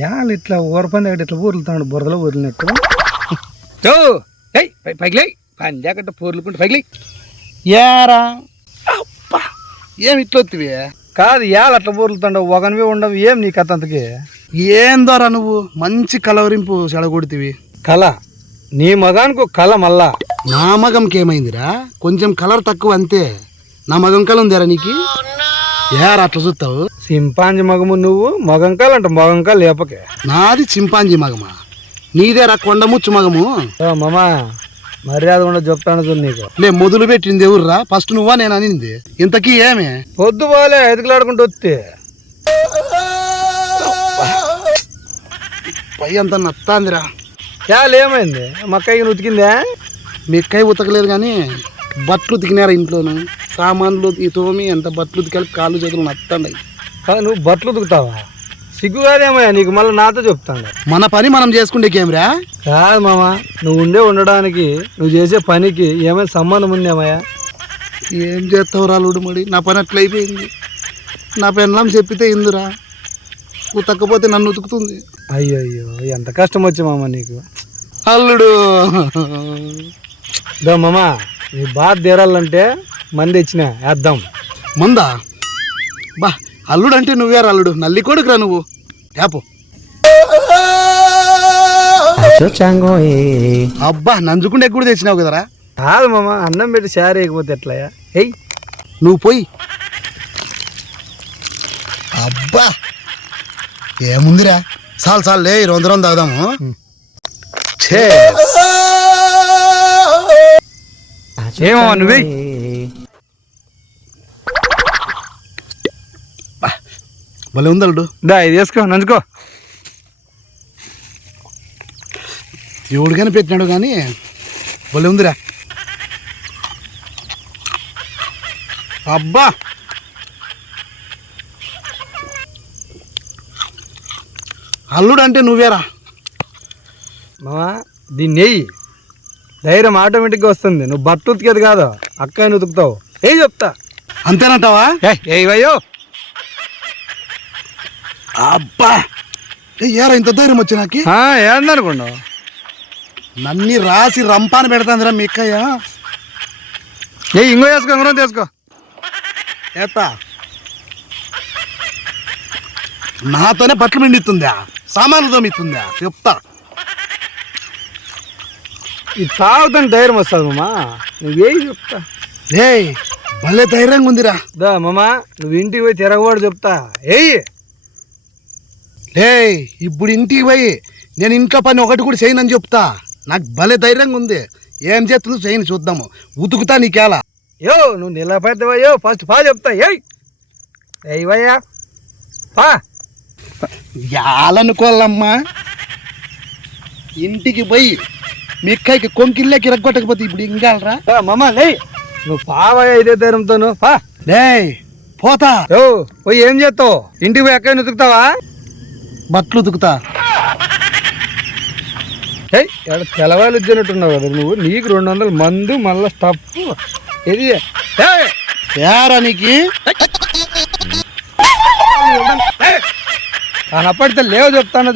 యాళ్ళు ఇట్లా ఊరపంది అక్కడ ఇట్లా ఊరులుతాడు బురదలో ఊరినట్టు ఓ ఏయ్ పై- పైకి లే పంది అక్కడ పూర్లుకుంటే పైకి లే ఏరా అబ్బా! ఏమి ఇట్లొత్తివి కాదు యాళ్ళు అట్లా ఊరులుతాడు ఒకనివే ఉండవు. ఏం నీ కథ అంతకి ఏందోరా నువ్వు? మంచి కలవరింపు చెడగొడితివి కళ? నీ మగానికి ఒక కళ మళ్ళా. నా మగంకి ఏమైందిరా కొంచెం కలర్ తక్కువ అంతే. నా మగం కల ఉందిరా నీకు? ఏరా అట్లా చూస్తావు? సింపాంజి మగము నువ్వు మగంకాలు అంట మగంకాలు లేపకే. నాది చింపాంజీ మగమా? నీదేరా కొండముచ్చు మగము? మామా మర్యాద ఉండదు చెప్తాను చూడు నీకు. లే మొదలు పెట్టింది ఎవర్రా? ఫస్ట్ నువ్వా నేను అనింది? ఇంతకీ ఏమే? పొద్దు పోలే ఎదుగులాడుకుంటూ వస్తే పై అంత నత్తాందిరా. యాళ్ళు ఏమైంది మక్కయ్య ఉతికిందా మీ కై ఉతకలేదు కానీ బట్టలు ఉతికినారా ఇంట్లోను? సామాన్లు ఈ తోమి ఎంత బట్టలు ఉతికాలి కాళ్ళు చేతులు నత్తండి కాదు, నువ్వు బట్టలు ఉతుకుతావా? సిగ్గుగాదేమయ్యా నీకు మళ్ళీ నాతో చెప్తాను మన పని మనం చేసుకుంటేకేమిరా కాదు మామ నువ్వు ఉండే ఉండడానికి నువ్వు చేసే పనికి ఏమైనా సంబంధం ఉందేమయ్యా ఏం చేస్తావు రాలుడు మరి నా పని అట్లా అయిపోయింది. నా పెన్లం చెప్పితే ఇందురా. ఉతకపోతే నన్ను ఉతుకుతుంది. అయ్యో అయ్యో ఎంత కష్టం వచ్చి మామ నీకు. అల్లుడు. దో మామ నీ బాధ తీరాలంటే మంది ఇచ్చిన వేద్దాం. మందా? బా అల్లుడు అంటే నువ్వేరా అల్లుడు. నల్లి కొడుకురా నువ్వు. యాపు. అబ్బా నంజుకుండే కూడా తెచ్చినావు కదరా? కాదు మామ అన్నం పెట్టి షేర్ వేయకపోతే ఎట్లయ్యా? ఎయ్ నువ్వు పోయి. అబ్బా ఏముందిరా? చాలు చాలు లే రెండు రోజులు తాగుదాము. ఛే. ఏమమ్మా నువ్వే. భలే ఉంది అల్లుడు దా ఇది వేసుకో నంచుకో. ఎవడికైనా పెట్టినాడు కానీ భలే ఉందిరా. అబ్బా! అల్లుడు అంటే నువ్వేరా? మామ దీన్ని నెయ్యి. ధైర్యం ఆటోమేటిక్గా వస్తుంది. నువ్వు బట్ట ఉతికేది కాదు. అక్కని ఉతుకుతావు. ఏ చెప్తా. అంతేనంటావా? ఏవయ్యో అబ్బా! ఏరా ఇంత ధైర్యం వచ్చి నాకి? ఏందనుకున్నావు నన్ని రాసి రంపాన పెడతాందిరా మీ అక్కయ్య. ఏ ఇంకో వేసుకో ఇంకో తీసుకో ఏతా నాతోనే బట్టలు పిండిస్తుందా సామాన్లు తోమిస్తుందా? చెప్తా. ఇది తాగుతాను ధైర్యం వస్తుంది మామ. నువ్వేం చెప్తా? ఏ భలే ధైర్యంగా ఉందిరా. దా మామ నువ్వు ఇంటికి పోయి తిరగవాడు చెప్తా. ఏయ్! లే ఇప్పుడు ఇంటికి పోయి నేను ఇంట్లో పని ఒకటి కూడా చేయనని చెప్తా. నాకు భలే ధైర్యంగా ఉంది. ఏం చేస్తుందో చేయని చూద్దాము. ఉతుకుతా నీకేలా? యో నువ్వు నిలబెడతావయ్యో ఫస్ట్ పా చెప్తా. ఏయ్! ఏవయ్యా పా. యాలనుకోవాలమ్మా. ఇంటికి పోయి మీ అక్కయ్యకి కొంకిళ్ళకి రగ్గొట్టకపోతే ఇప్పుడు ఇంకాలరా దా మామ లే నువ్వు పావయ్యా ఇదే ధైర్యంతోను. పా. లే పోతా. యో పోయి ఏం చేస్తావు? ఇంటికి పోయి ఎక్కడ ఉతుకుతావా? బట్టలు ఉతుకుతా. తెలవాళ్ళు ఇచ్చినట్టున్నావు కదా నువ్వు? నీకు రెండు వందలు మందు మళ్ళీ స్టఫ్. ఇది! ఏరా నీకు? లేవు చెప్తాను